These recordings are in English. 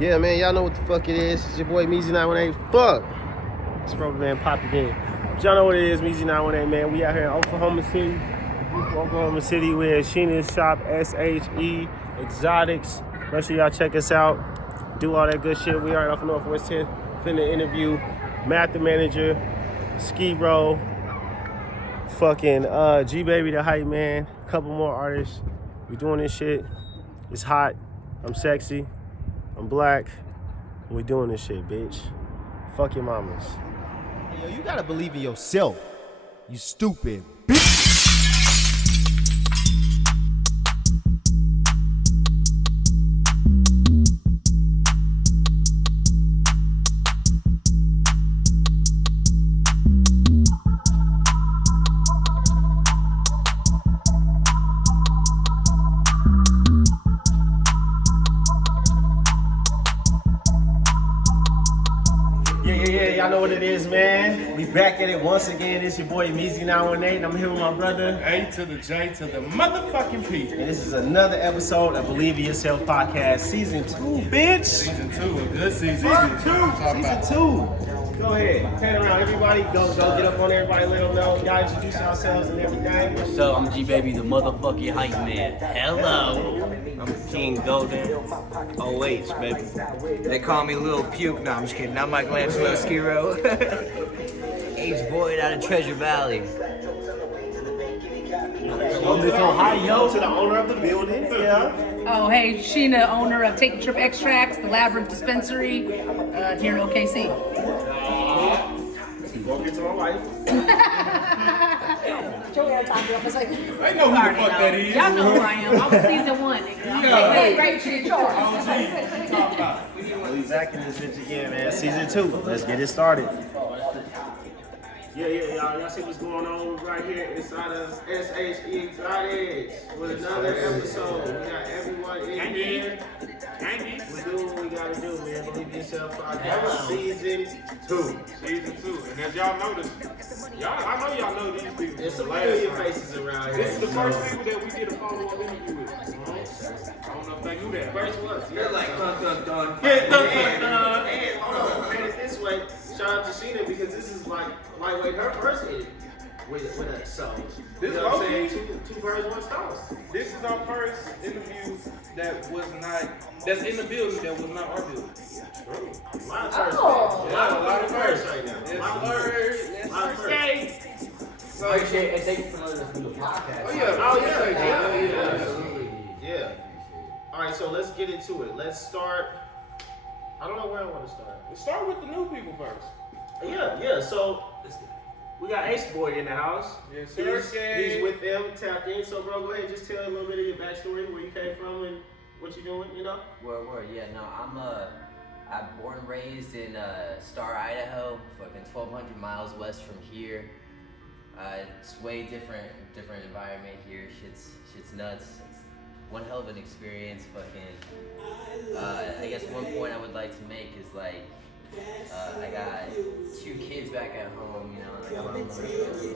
Yeah, man, y'all know what the fuck it is. It's your boy Meezy918. Fuck. It's Rubber Man Pop again. But y'all know what it is, Meezy918, man. We out here in Oklahoma City. We're at Sheena's Shop, SHE Exotics. Make sure y'all check us out. Do all that good shit. We are off Northwest 10. Finna interview Matt the manager, Skero, fucking Gbaby the hype man. Couple more artists. We doing this shit. It's hot. I'm sexy. I'm black. We doing this shit, bitch. Fuck your mamas. Yo, you gotta believe in yourself. You stupid bitch. Yeah, y'all know what it is, man. We back at it once again. It's your boy Meezy918. I'm here with my brother. A to the J to the motherfucking P. And this is another episode of Believe in Yourself podcast, season 2, bitch. Season 2, a good season. Season 2. Go ahead, turn around, everybody. Go get up on everybody, let them know. Y'all introduce yourselves and everything. So I'm Gbaby, the motherfucking hype man. Hello. I'm King Golden. OH, baby. They call me Lil Puke. No, I'm just kidding. I'm Michelangelo Skero. H-Boy out of Treasure Valley. Columbus, Ohio, to the owner of the building. Yeah. Oh, hey, Sheena, owner of Take a Trip Extracts, the Labyrinth Dispensary, here in OKC. Go get to my wife. Joey, I talked to him. I was like, I know who the fuck that is. y'all know who I am. I was season 1. Hey, great shit, George. We back in this bitch again, man. Season 2. Let's get it started. Yeah, y'all see what's going on right here inside of SHE Exotics with another episode. We got everyone in here. We're doing what we gotta do, man. Believe yourself podcast season 2. Season 2. And as y'all notice, I know y'all know these people. There's some last familiar time. faces around here. This is the first people that we did a follow-up interview with. I don't know if they knew that. First ones. They're like, dun. And hold on, man, it this way. Shout out to Sheena because this is like lightweight her first interview with us. So This you know what I'm okay. saying? Two birds, one stone. This is our first interview that's in the building that was not our building. True. A lot of firsts. Oh. A lot of firsts right now. Yes, A lot of sir. firsts. Yes, sir. Appreciate it. Thank you for letting us do the podcast. Oh, yeah. Oh yeah, Yeah. absolutely. Yeah. All right, so let's get into it. Let's start. I don't know where I want to start. Let's start with the new people first. Yeah. So we got Ace Boy in the house. Yes, sir. He's with them, tapped in. So, bro, go ahead, just tell a little bit of your backstory, where you came from, and what you doing. You know. Word. Yeah, no, I'm born and raised in Star, Idaho, fucking 1,200 miles west from here. It's way different environment here. Shit's nuts. It's one hell of an experience. Fucking. I guess one point I would like to make is like, I got 2 kids back at home. You know, and I got my mother that,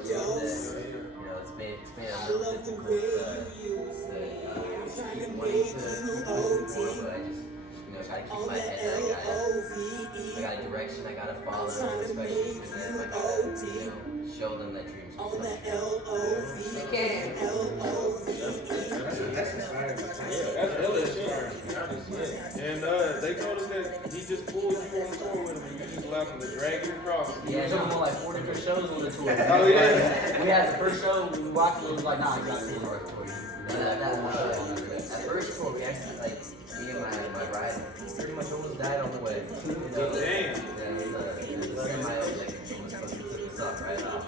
you know, it's made it a little difficult to keep wanting to keep moving, but I just. You know, gotta keep my head. I got a direction I gotta follow, especially for them. I gotta, you know, show them that dreams will come true. They can. That's hella inspiring. And they told us that he just pulled you on the tour with him and you just allowed him to drag you across. Yeah, we won like 4 different shows on the tour. Oh, yeah? We had the first show, we watched it, it was like, nah, you got to do the tour. That first tour, we actually, like, me and my ride pretty much almost died on the way. You know, Damn. The semi, like, almost fucking took us up right off.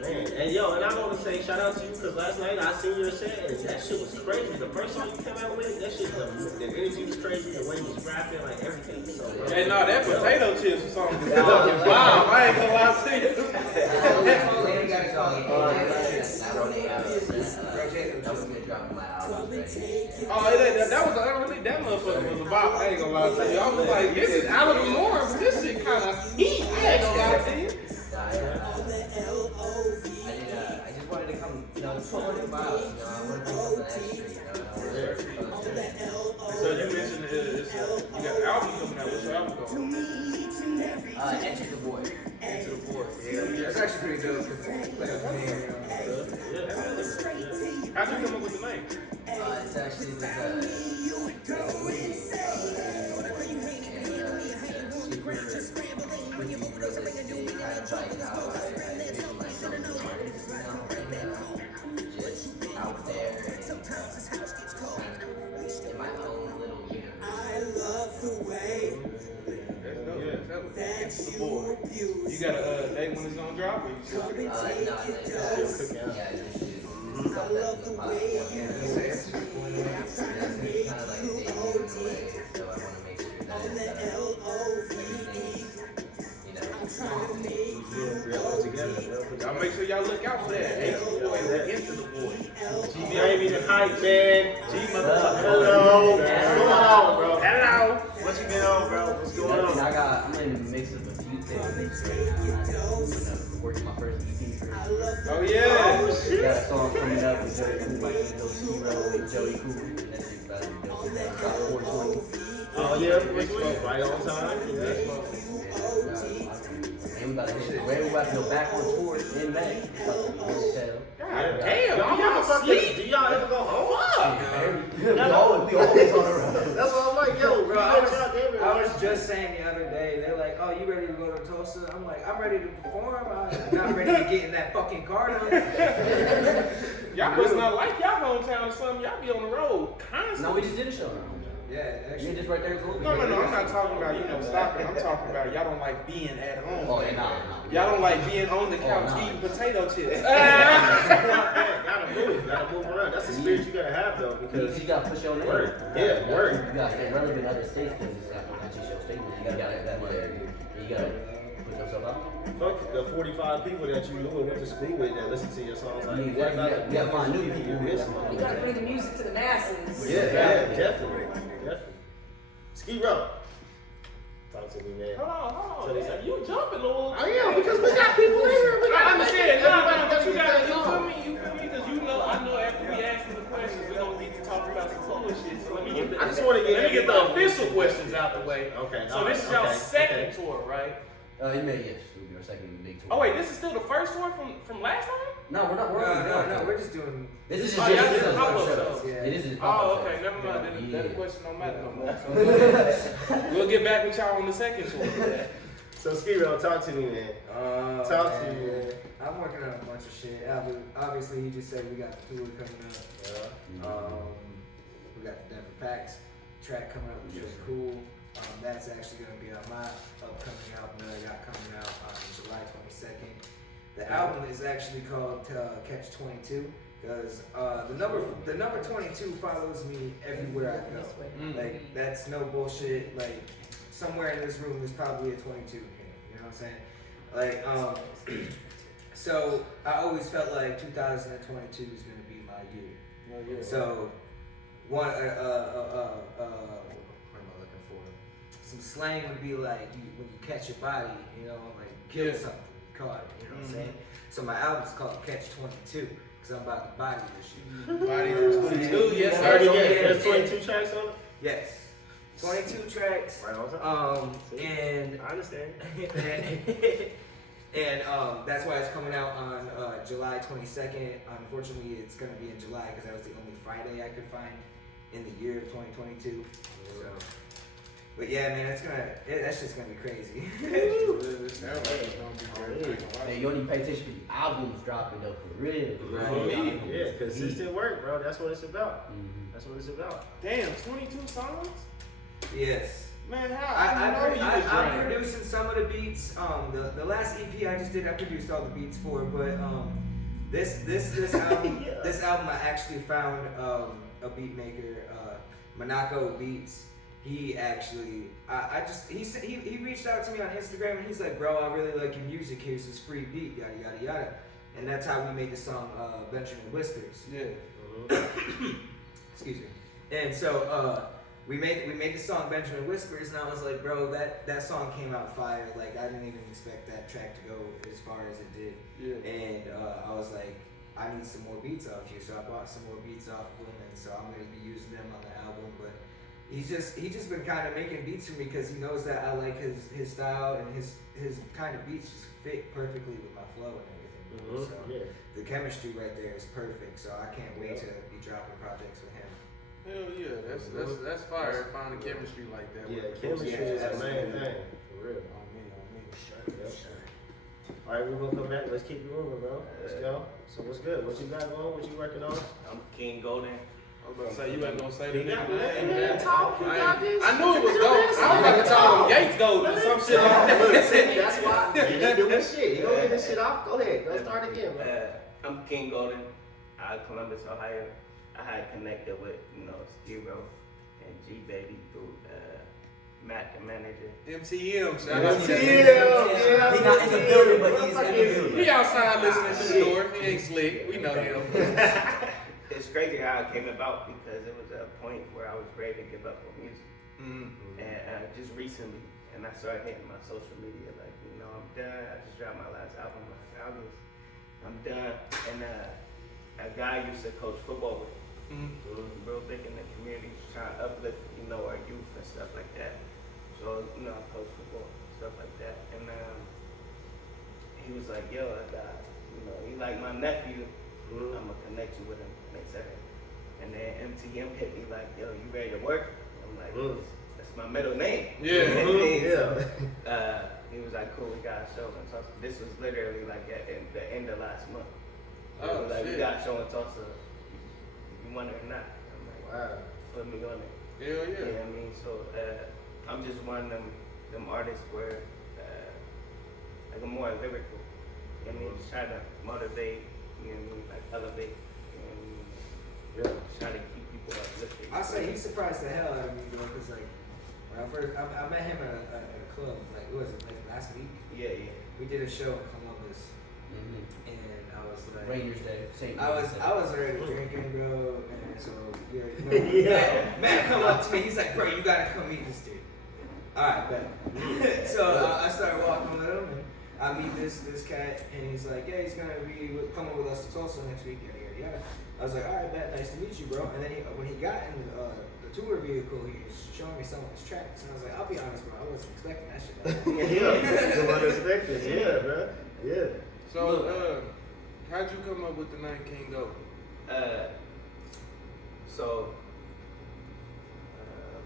Man, and yo, and I want to say shout out to you because last night I seen your set and that shit was crazy. The first song you came out with, that shit, the energy was crazy, the way you was rapping, like everything. So, Hey, no, that potato chips song is fucking bomb. I ain't gonna lie to you. That was I don't think that motherfucker was about. I ain't gonna lie to you. I was like, this is out of the norm, but this shit kind of heat. I ain't gonna lie to you. I just wanted to come, you know, it's 400 miles, you know, I want to do something extra, you know, now? What's your album called? Enter the Void. Into the Void. Yeah, it's actually pretty dope. Cause like, How'd you come up with the name? It's actually this movie. It's super realistic, kind of like how I envision myself in the market, just out there and in my own little universe. That's the Void. You got a date when it's gonna drop? Or you still cooking? Yeah, this is something that's in the podcast. It's kind of like a debut in a way, so I want to make sure that everything's, Y'all make sure y'all look out for that. Hey, Into the Void. Gbaby the hype man. G motherfucker. Hello. What's going on, bro? Hello. What you been on, bro? What's going on? I'm in the mix of a few things. I'm working my first EP first. Oh yeah. We got a song coming up with Joey Cool, like Skero with Joey Cool. That's just about to be dope. About 420. Oh yeah, right on time. And we about to hit it. We're about to go back on tour in May. Damn. Y'all sleep? Do y'all ever go home? We always on the road. That's what I'm like, yo, bro, I was just saying the other day, they're like, oh, you ready to go to Tulsa? I'm like, I'm ready to perform. I'm not ready to get in that fucking car though. Y'all must not like y'all hometown or something. Y'all be on the road constantly. No, we just did a show. Yeah, You actually. just right there. No, I'm not talking about, stopping. I'm talking about y'all don't like being at home. Oh, yeah, nah. Y'all don't like being on the couch eating potato chips. Gotta move around. That's the spirit you gotta have though, because You gotta push your name. work. Yeah, work. You gotta stay relevant in other states because it's not your statement. You gotta that way. You gotta put yourself out. Fuck the 45 people that you knew and went to school with that listen to your songs. Like, You gotta find new people. You gotta bring the music to the masses. Yeah, definitely. Skero. Talk to me, man. Hold on. You jumping a little. I am, because we got people in here. I understand. But you feel me? Because I know after we ask the questions, we're gonna need to talk about some bullshit. So let me get the official questions out the way. Okay. So this is y'all second tour, right? Yes, we'll be our second big tour. Oh wait, this is still the first tour from last time? No, we're not. No, we're just doing. This is Oh, just y'all did a pop-up show. shows. Yeah. It is a Oh, pop-up okay, show. never mind. Yeah. That question don't matter no more. So we'll get back with y'all on the second tour. So Skero, talk to me, man. Talk to me, man. I'm working on a bunch of shit. Obviously, he just said we got the tour coming up. We got the Denver Packs track coming up, which is cool. That's actually going to be on my upcoming album that I got coming out on July 22nd. The album is actually called Catch 22 because the number 22 follows me everywhere I go. Like, that's no bullshit. Like, somewhere in this room there's probably a 22 in here. You know what I'm saying? Like, so I always felt like 2022 is going to be my year. So, what am I looking for? Some slang would be like when you catch a body, like kill something, caught it, you know what I'm saying? So my album's called Catch 22 because I'm about to body this shit. Body 22, yes, sir. There's 22 tracks on it? Yes. 22 tracks. Right on time. And I understand. and that's why it's coming out on July 22nd. Unfortunately, it's going to be in July because that was the only Friday I could find in the year of 2022. So, but yeah, man, that's just gonna be crazy. Hey, you only pay attention to the albums dropping though, for real. Right. Yeah, consistent work, bro. That's what it's about. That's what it's about. Damn, 22 songs? Yes. Man, how? I'm producing some of the beats. The last EP I just did, I produced all the beats for. But this album, this album, I actually found a beat maker, Monaco Beats. He actually, he reached out to me on Instagram and he's like, bro, I really like your music. Here's this free beat, yada yada yada. And that's how we made the song Benjamin Whispers. Yeah. Excuse me. And so we made the song Benjamin Whispers, and I was like, bro, that song came out fire. Like, I didn't even expect that track to go as far as it did. Yeah. And I was like, I need some more beats off you. So I bought some more beats off of him, and so I'm going to be using them on the album. But He just been kind of making beats for me because he knows that I like his style and his kind of beats just fit perfectly with my flow and everything. So the chemistry right there is perfect. So I can't wait to be dropping projects with him. Hell yeah, that's fire. Find the chemistry like that. Yeah, chemistry is the main thing. For real. On me. All right, we're gonna come back. Let's keep it moving, bro. Let's go. So what's good? What you got going? What you working on? I'm King Golden. I was about to say, you ain't gonna say the You got nigga that? name, You man. talk, you got this. I knew it was Golden. I was about to call him Gates Golden or some shit like that. That's why he doing shit. He gonna get this shit off. Go ahead. Let's start again, bro. I'm King Golden. Out of Columbus, Ohio. I had connected with, Skero and Gbaby through Matt, the manager. MTM, shout MTM, out to yeah. He not in the building, but he's in the building. He outside listening to the door. He ain't slick. We know him. It's crazy how it came about because it was a point where I was ready to give up on music. And just recently, and I started hitting my social media like, I'm done. I just dropped my last album last August. I'm done. And a guy I used to coach football with, real big in the community, trying to uplift, our youth and stuff like that. So, I coach football, stuff like that. And he was like, yo, I got, he like my nephew. I'm gonna connect you with him next second. And then MTM hit me like, yo, you ready to work? I'm like, that's my middle name. Yeah. He was like, cool, we got a show in Tulsa. This was literally like at the end of last month. Oh, like, shit. we got a show in Tulsa. You want it or not? I'm like, Wow. put me on it. Hell yeah. Yeah, I mean, so I'm just one of them artists where like I'm more lyrical. I mean, just try to motivate, like elevate, just try to keep people uplifted. I say he surprised the hell out of me, bro, because like when I met him at a club, like what was it, like last week? Yeah. We did a show in Columbus, and I was like, Rangers Day. St. I was already drinking, bro, and so Matt come up to me, he's like, bro, you gotta come meet this dude. Alright, bet. So I started walking with him, and I meet this cat, and he's like, yeah, he's gonna be coming with us to Tulsa next week, yada yada yada. I was like, alright, bet, nice to meet you, bro. And then when he got in the tour vehicle, he was showing me some of his tracks, and I was like, I'll be honest, bro, I wasn't expecting that shit. You unexpected, yeah, bro. Yeah. So, how'd you come up with the name King Golden?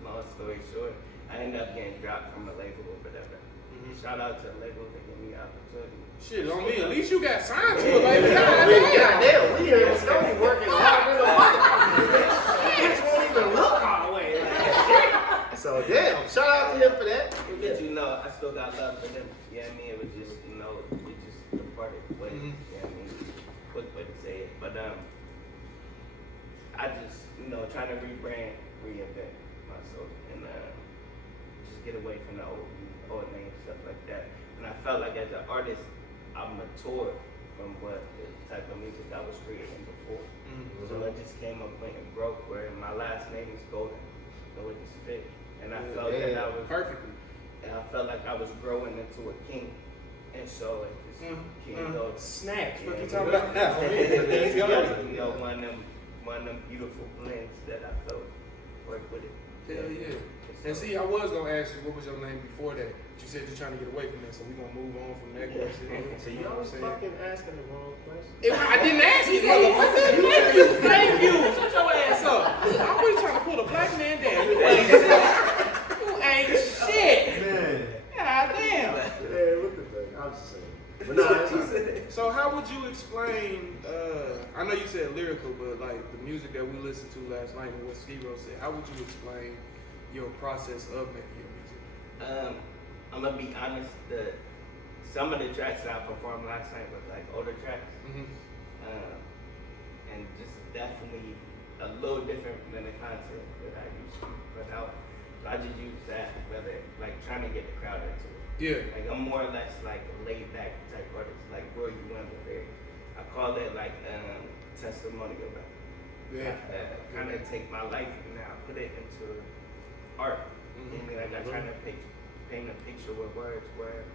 Long story short, I ended up getting dropped from a label or whatever. Shout out to the label that gave me the opportunity. Shit, on me. At least you got signed to it, baby. Goddamn, we here in Stony working hard than a motherfucker. Bitch won't even look our way. So damn, shout out to him for that. But I still got love for them. Yeah, I mean, it was just, we just departed ways. Yeah, I mean, quick way to say it. But I just, trying to reinvent myself, and just get away from the old name, stuff like that. And I felt like as an artist, I'm matured from what the type of music I was creating before. So it just came a point of growth where my last name is Golden, so it just fit. And I felt that I was perfectly. And I felt like I was growing into a king, and so it just King Golden. Snacks. What Yeah, you talking about now? one of them beautiful blends that I felt work with it. Hell yeah. And see, I was gonna ask you what was your name before that. But you said you're trying to get away from that, so we're gonna move on from that question. So you always fucking asking the wrong question. I didn't ask you, motherfucker. Thank you. Shut your ass up. I'm really trying to pull a black man down. You ain't shit. Man. God damn. Yeah, look at that. I'm just saying. But no, So how would you explain, I know you said lyrical, but like the music that we listened to last night and what Skero said, how would you explain your process of making your music? I'm gonna be honest, some of the tracks that I performed last night were like older tracks. And just definitely a little different than the content that I used to put out. So I just use that, whether like trying to get the crowd into it. Yeah. Like I'm more or less like a laid back type artist, like where you went with lyrics. I call it like testimonial rap. Yeah. Kind of take my life and now put it into art. I mean, like I try to paint a picture with words where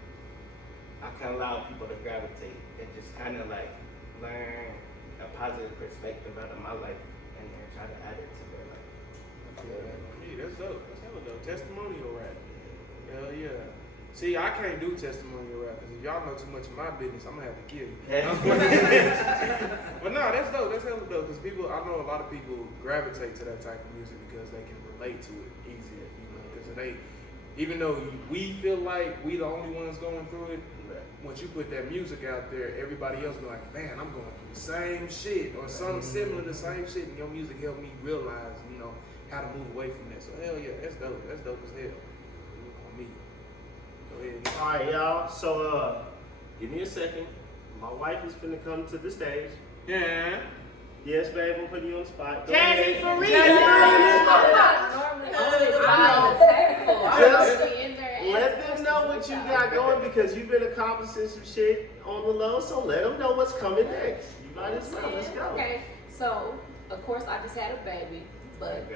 I can allow people to gravitate and just kind of like learn a positive perspective out of my life and then try to add it to their life. Yeah, dope. That's hella dope. Testimonial rap. Hell yeah. See, I can't do testimonial rap because if y'all know too much of my business, I'm gonna have to kill you. But no, that's dope. That's hella dope because people, I know a lot of people gravitate to that type of music because they can relate to it easier, you know, because even though we feel like we the only ones going through it, once you put that music out there, everybody else be like, man, I'm going through the same shit or something similar to the same shit, and your music helped me realize, you know, how to move away from that. So hell yeah, that's dope. That's dope as hell. On me. Go ahead. All right, y'all. So, give me a second. My wife is finna come to the stage. Yeah. Yes, babe, I'm putting you on the spot. Go Jazzy ahead. for real. Let them know what you got going because you've been accomplishing some shit on the low. So let them know what's coming next. You might as well. Let's go. Okay, so of course I just had a baby, but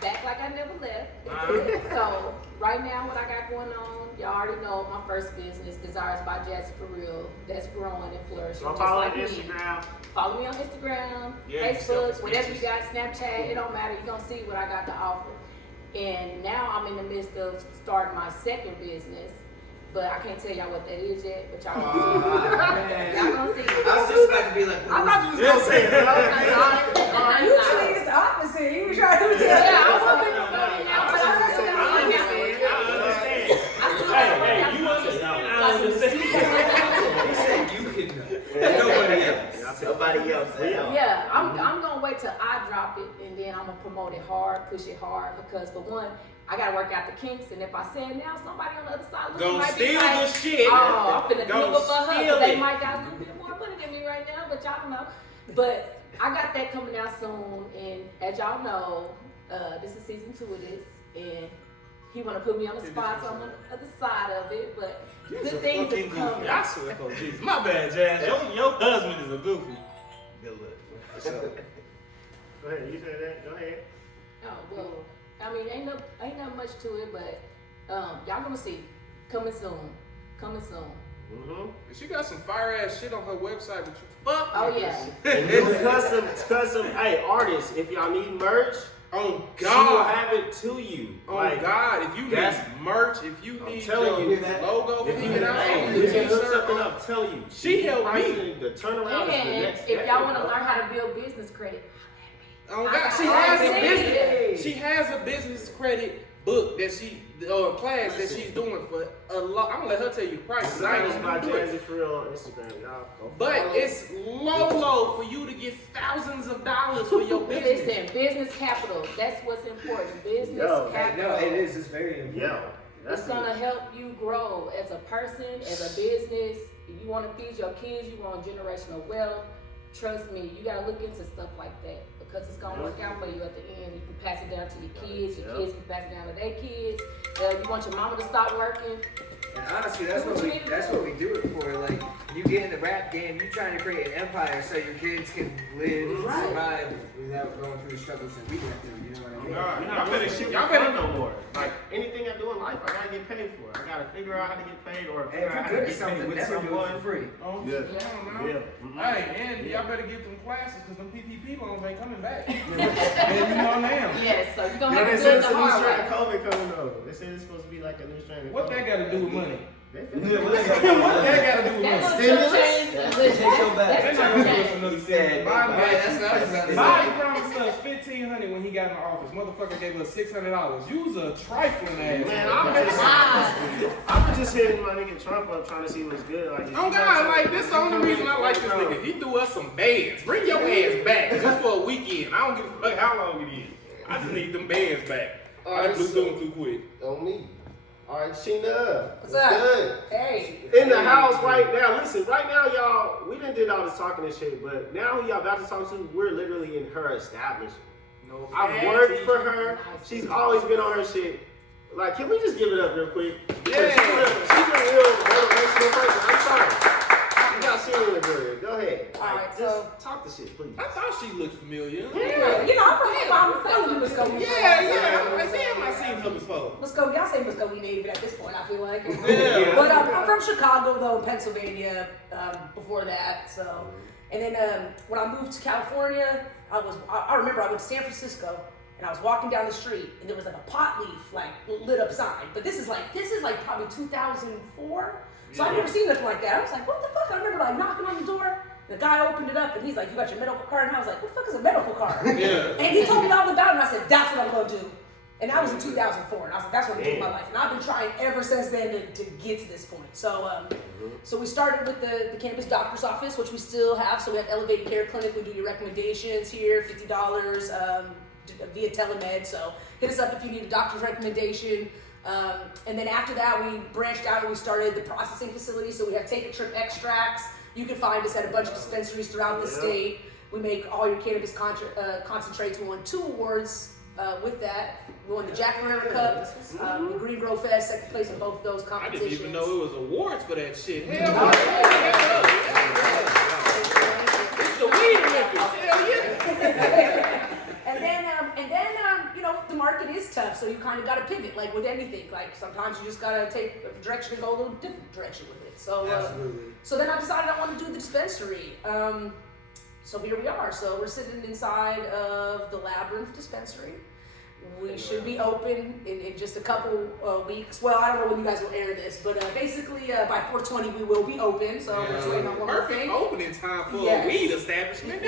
back like I never left. So right now, what I got going on, y'all already know my first business, Desires by Jazzy for Real, that's growing and flourishing. So just follow like on me. Instagram. Follow me on Instagram, Yeah, Facebook, whatever you got, Snapchat, it don't matter. You're gonna see what I got to offer. And now I'm in the midst of starting my second business, but I can't tell y'all what that is yet, but y'all gonna see. Y'all gonna see. I was just about to be like, I thought you was gonna say it. Usually it's the opposite. You try to tell Yeah, I'm hoping now, but I'm just gonna Hey, you understand? I understand. he said you could know. Nobody else. Nobody else. Yeah, I'm gonna wait till I drop it and then I'm gonna promote it hard, push it hard because for one, I gotta work out the kinks and if I say it now, somebody on the other side looking Gonna might be steal like, the shit. oh, I'm finna do Gonna it for her. steal But they it. might got a little bit more money than me right now, but y'all don't know. But I got that coming out soon and as y'all know, this is season 2 of this and he wanna put me on the spot, so I'm on the other side of it, but good things is coming. I swear for Jesus. My bad, Jazz. Your husband is a goofy. Good look. Go ahead. You said that. Go ahead. Oh well, I mean, ain't not much to it, but y'all gonna see coming soon. Mm-hmm. She got some fire ass shit on her website, but you fuck. Oh yeah. And do custom. Hey, artists, if y'all need merch, Oh she will God. have it to you. Oh Like, God. If you need that's- merch, if you need telling your you that. logo If you figured out, hey, your we can hook t-shirt, something up. Tell you. She helped me. pricing, the turnaround is the And next if y'all want to step. learn how to build business credit, Oh God, she I has a see business. it. She has a business credit book that or class that she's doing for a lot. I'm gonna let her tell you the price. 'Cause I ain't Desires gonna by do it. Jazzy for real on Instagram, y'all. Go But follow. it's low for you to get thousands of dollars for your business. listen, business capital. That's what's important. Business Yo, capital. No, it is. It's very important. Yo, that's It's gonna help you grow as a person, as a business. If you want to feed your kids, you want generational wealth. Trust me, you gotta look into stuff like that because it's gonna work out for you at the end. You can pass it down to your kids can pass it down to their kids. You want your mama to stop working. And honestly, that's what we do it for. Like, you get in the rap game, you trying to create an empire so your kids can live and survive without going through the struggles that we went through. You know what I mean? Y'all better shit. Y'all Y'all better no more. Like anything I do in life, I gotta get paid for it. I gotta figure out how to get paid or Hey, figure if out you're how to good at get paid something, with never do it someone. for free. Oh, Yeah. now. Yeah. Mhm. Hey, and y'all better get them classes because them PPP loans ain't coming back. And you know now. Yes, so you're gonna Yeah, have they to said do it's the a new hard strain way. of COVID coming over. They said it's supposed to be like a new strain of What COVID. that got to do with money? They What feel that got to do with That's money? gonna change. Listen, They're that's not gonna gonna do change. another He thing. said, Biden promised us $1,500 when he got in office. Motherfucker gave us $600. Use a trifling ass. Man, I'm just hitting my nigga Trump up trying to see what's good. Like, Oh God, like this the only reason I like this nigga. He threw us some bands. Bring your ass back just for a weekend. I don't give a fuck how long it is. I just need them bands back. I blew through them too quick. On me. All right, Sheena. What's up? Good. Hey. In the house right now. Listen, right now, y'all, we done did all this talking and shit, but now who y'all about to talk to, we're literally in her establishment. No, I've worked for her. She's always been on her shit. Like, can we just give it up real quick? Yeah. She's a real motivational person. I'm sorry. You got seen in the girl. Go ahead. All right, Just so- talk the shit, please. I thought she looked familiar. Yeah, you know, I'm from Alabama. I'm telling you, Muscogee. Yeah. I'm like, damn, I seen her before. Muscogee, y'all say Muscogee native at this point, I feel like. Yeah. But I'm from Chicago, though, Pennsylvania, before that. So, and then when I moved to California, I remember I went to San Francisco and I was walking down the street and there was like a pot leaf like lit up sign. But this is like probably 2004. So I've never seen nothing like that. I was like, what the fuck? I remember like knocking on the door. The guy opened it up and he's like, you got your medical card? And I was like, what the fuck is a medical card? Yeah. And he told me all about it and I said, that's what I'm gonna do. And that was in 2004, and I was like, that's what I'm doing with my life. And I've been trying ever since then to get to this point. So so we started with the cannabis doctor's office, which we still have. So we have elevated care clinic. We do your recommendations here, $50 via telemed. So hit us up if you need a doctor's recommendation. And then after that, we branched out and we started the processing facility. So we have Take a Trip extracts. You can find us at a bunch of dispensaries throughout the state. We make all your cannabis concentrates. We won 2 awards with that. We won the Jack Herrera Cup, the Green Grow Fest, second place in both of those I competitions. didn't even know it was awards for that shit. Hell Oh, yeah. It's the weed Olympics. Hell yeah. And then, you know, the market is tough, so you kind of got to pivot, like with anything. Like sometimes you just got to take a direction and go a little different direction with it. So, so then I decided I want to do the dispensary. So here we are. So we're sitting inside of the Labyrinth dispensary. We should be open in just a couple weeks. Well, I don't know when you guys will air this, but basically by 420 we will be open. So we're just waiting on one more Perfect thing. opening time for a weed establishment.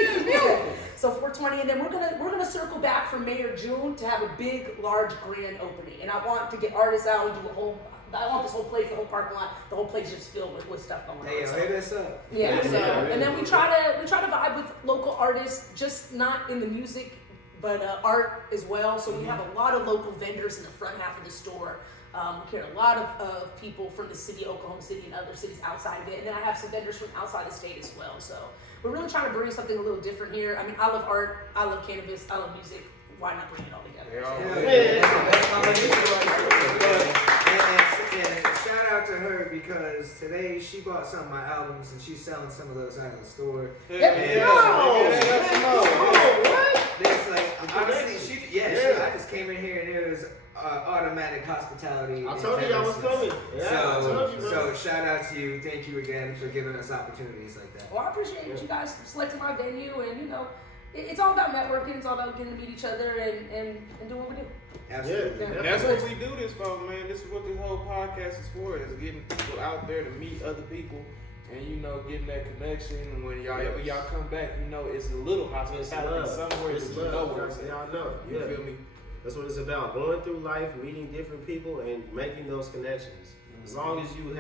So 420, and then we're gonna circle back for May or June to have a big, large, grand opening. And I want to get artists out and do a whole. I want this whole place, the whole parking lot, the whole place just filled with stuff going on. Hey, So, hit us up. yeah, so and then we try to vibe with local artists, just not in the music, but art as well. So we have a lot of local vendors in the front half of the store. We carry a lot of people from the city, Oklahoma City, and other cities outside of it. And then I have some vendors from outside the state as well. So we're really trying to bring something a little different here. I mean, I love art, I love cannabis, I love music. Why not bring it all together? That's my and shout out to her because today she bought some of my albums and she's selling some of those out of the store. There's like honestly, I just came in here and there was automatic hospitality. I told you I was coming. Yeah, I told you, so shout out to you. Thank you again for giving us opportunities like that. Well, I appreciate you guys selecting my venue, and you know, it's all about networking. It's all about getting to meet each other and do what we do. Absolutely. And that's what we do this for, man. This is what this whole podcast is for, is getting people out there to meet other people and, you know, getting that connection. And when y'all come back, you know, it's a little hospitality somewhere that you know where it's at. Y'all know. You feel me? That's what it's about. Going through life, meeting different people, and making those connections. As long as you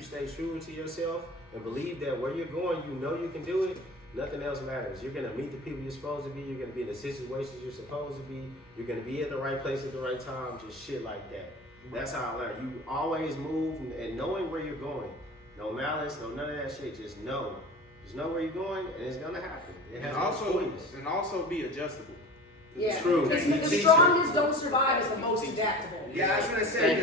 stay true to yourself and believe that where you're going, you know you can do it. Nothing else matters. You're gonna meet the people you're supposed to be. You're gonna be in the situations you're supposed to be. You're gonna be at the right place at the right time. Just shit like that. That's how I learned. You always move and knowing where you're going. No malice, no none of that shit. Just know where you're going, and it's gonna happen. It has And also be adjustable. Yeah, True. The strongest don't survive is the most adaptable. Yeah, I was gonna say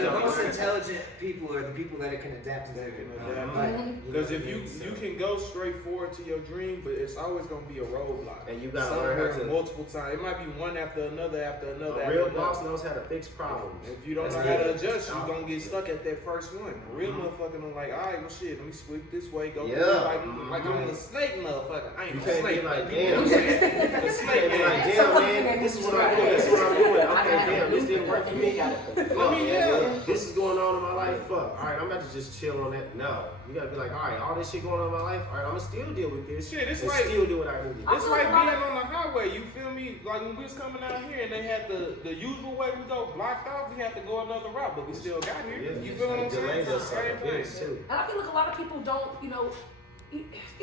the most intelligent people are the people that can adapt to it. Because if you can go straight forward to your dream, but it's always gonna be a roadblock. And you gotta learn how to multiple times. It might be one after another after another. A real boss knows how to fix problems. If you don't know how to adjust, you're gonna get stuck at that first one. A real motherfucker don't like, all right, well shit, let me sweep this way, go like I'm the snake motherfucker. I ain't a snake. Be like, damn. The snake be like, damn, man, this is what I'm doing. This is what I'm doing. Okay, damn, this didn't work for me. Fuck, this is going on in my life. Fuck. All right, I'm about to just chill on that. No, you gotta be like, all right, all this shit going on in my life. All right, I'm gonna still deal with this. Shit, it's and like still do what I need to do. It's like being on the highway. You feel me? Like when we was coming out here and they had the usual way we go blocked off, we had to go another route, but we still got here. You feel what I'm saying? It's the same thing. And I feel like a lot of people don't, you know,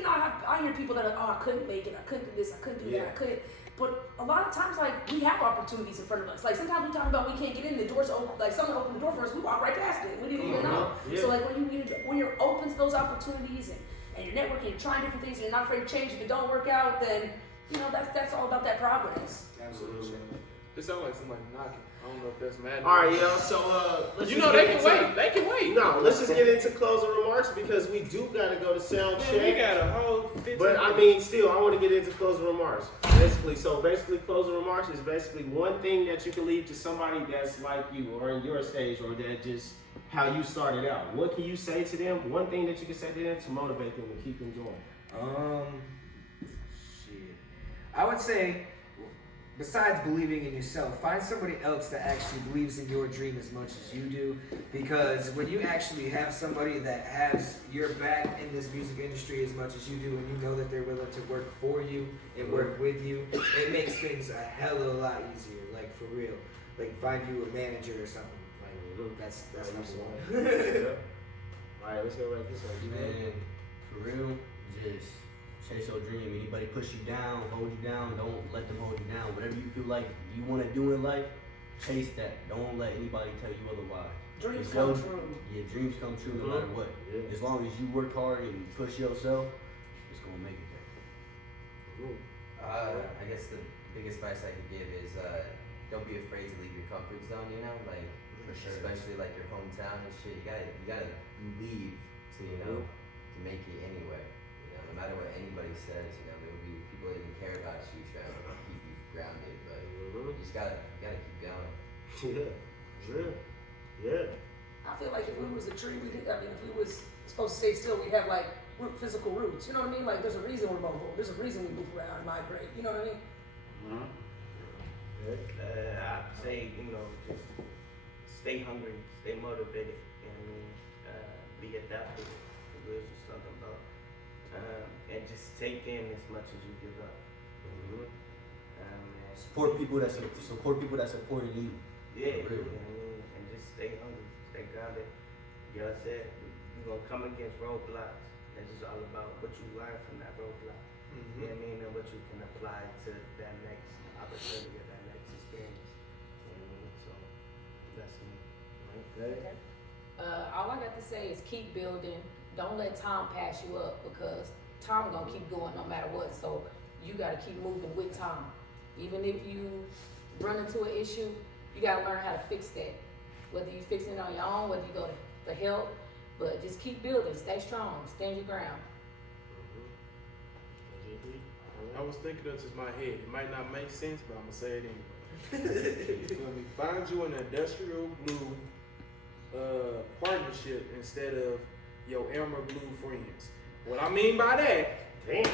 I hear people that are, oh, I couldn't make it, I couldn't do this, I couldn't do that, I couldn't. But a lot of times, like, we have opportunities in front of us. Like, sometimes we talk about we can't get in, the doors open. Like, someone opened the door for us, we walk right past it. We didn't even know. Yeah. So, like, when you're open to those opportunities and you're networking, you're trying different things, and you're not afraid to change. If it don't work out, then, you know, that's all about that progress. Absolutely. It sounds like somebody knocking. I don't know if that's mad. All right, yo. So, you know they can wait. They can wait. No, let's just get into closing remarks because we do gotta go to sound check. We got a whole 15 But I mean, still, I want to get into closing remarks. Basically, closing remarks is basically one thing that you can leave to somebody that's like you or in your stage or that just how you started out. What can you say to them? One thing that you can say to them to motivate them and keep them going. Shit. I would say, besides believing in yourself, find somebody else that actually believes in your dream as much as you do. Because when you actually have somebody that has your back in this music industry as much as you do, and you know that they're willing to work for you and work with you, it makes things a hell of a lot easier. Like, for real. Like, find you a manager or something. Like, that's number one. Alright, let's go right this way. Man, for real, just chase your dream. Anybody push you down, hold you down, don't let them hold you down. Whatever you feel like you want to do in life, chase that. Don't let anybody tell you otherwise. Dreams It's come your- true. Yeah, dreams come true no matter what. Yeah. As long as you work hard and push yourself, it's gonna make it there. I guess the biggest advice I could give is don't be afraid to leave your comfort zone. You know, like especially like your hometown and shit. You gotta leave to to make it anyway. You know, no matter what anybody says, there will be people that even care about you trying to keep you grounded. But you just gotta keep going. Yeah. I feel like if we was a tree, if we was supposed to stay still, we'd have like physical roots. You know what I mean? Like there's a reason we're mobile. There's a reason we move around and migrate. You know what I mean? I'd say, just stay hungry, stay motivated, and be adaptable. We was just talking about, and just take in as much as you give up. And Support people that supported you. yeah, For real. and just stay hungry, stay grounded. You know what I said? You're gonna come against roadblocks. It's just all about what you learn from that roadblock. You know what I mean? And what you can apply to that next opportunity or that next experience. You know what I mean? So that's me. Okay. All I got to say is keep building. Don't let time pass you up because time gonna keep going no matter what. So you gotta keep moving with time. Even if you run into an issue, you gotta learn how to fix that. Whether you fix it on your own, whether you go to help, but just keep building. Stay strong. Stand your ground. I was thinking of just my head. It might not make sense, but I'm gonna say it anyway. You feel me? Find you an industrial glue partnership instead of your Elmer glue friends. What I mean by that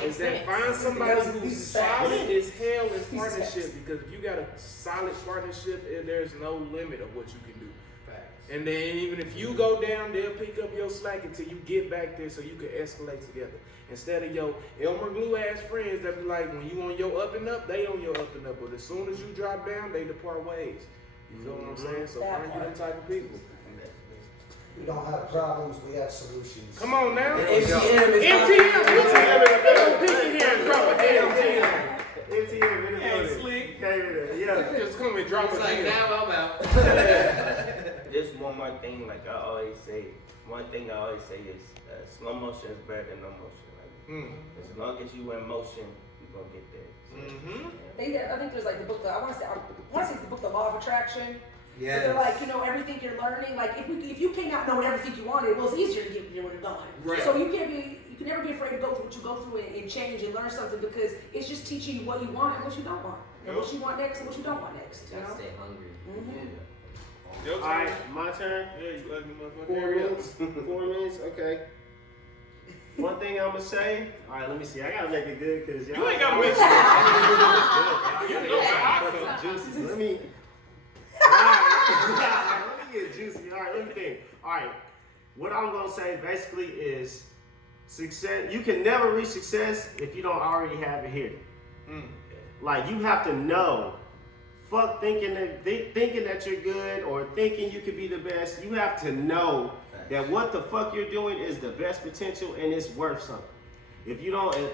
is that find somebody who's solid as hell in partnership, because if you got a solid partnership, there's no limit of what you can do. And then even if you go down, they'll pick up your slack until you get back there so you can escalate together. Instead of your Elmer Glue ass friends that be like, when you on your up and up, they on your up and up. But as soon as you drop down, they depart ways. You feel what I'm saying? So find you them type of people. We don't have problems, we have solutions. Come on now. MTM is MTM here and drop a damn MTM. MTM in the Hey, building. slick. Yeah. Just come and drop a damn. I'm out. Just one more thing, like I always say, is slow motion is better than no motion. Like, as long as you in motion, you're gonna get there. So, I think there's like the book. I want to say it's the book, The Law of Attraction. Yes. But they're like, everything you're learning. Like if you cannot know everything you wanted, well, it's easier to get where you're going. Right. So you can never be afraid to go through what you go through and change and learn something, because it's just teaching you what you want and what you don't want, and what you want next and what you don't want next. You know. Stay hungry. Your turn. Alright, my turn. Yeah, you ugly motherfucker. 4 minutes. 4 minutes, okay. One thing I'm gonna say, alright, let me see. I gotta make it good because You ain't gotta make sure. You know Alright, juicy. Let me get juicy. Alright, let me think. Alright, what I'm gonna say basically is success. You can never reach success if you don't already have it here. Like, you have to know. Fuck thinking that you're good or thinking you could be the best. You have to know that what the fuck you're doing is the best potential and it's worth something. If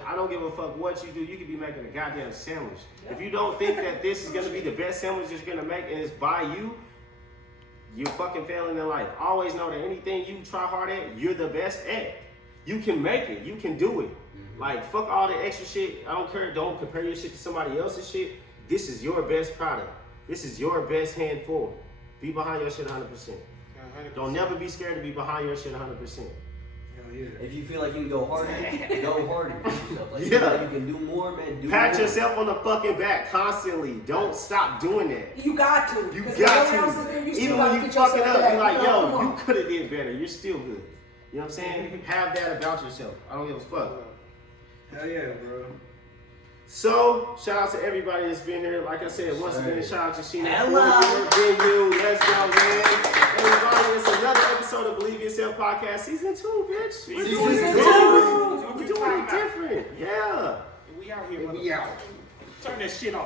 I don't give a fuck what you do, you could be making a goddamn sandwich. If you don't think that this is gonna be the best sandwich you're gonna make and it's by you, you're fucking failing in life. Always know that anything you try hard at, you're the best at. You can make it, you can do it. Like, fuck all the extra shit. I don't care, don't compare your shit to somebody else's shit. This is your best product. This is your best hand forward. Be behind your shit 100%. 100%. Don't never be scared to be behind your shit 100%. Hell yeah. If you feel like you can go harder, go harder. Push yourself. Like, Yeah. you feel like you can do more, man. Pat more. yourself on the fucking back constantly. Don't stop doing that. You got to. You 'Cause got nobody else is there, to. you still Even gotta when you get fuck it yourself up, back. you're like, Come yo, on. you could have did better. You're still good. You know what I'm saying? Have that about yourself. I don't give a fuck. Hell yeah, bro. So, shout out to everybody that's been here. Like I said, once again, shout out to Sheena. Hello. Venue. Let's go, man. Everybody, it's another episode of Believe Yourself Podcast, Season 2, bitch. We're doing it different. We're doing it different. Yeah. We out here, We out. Turn that shit off.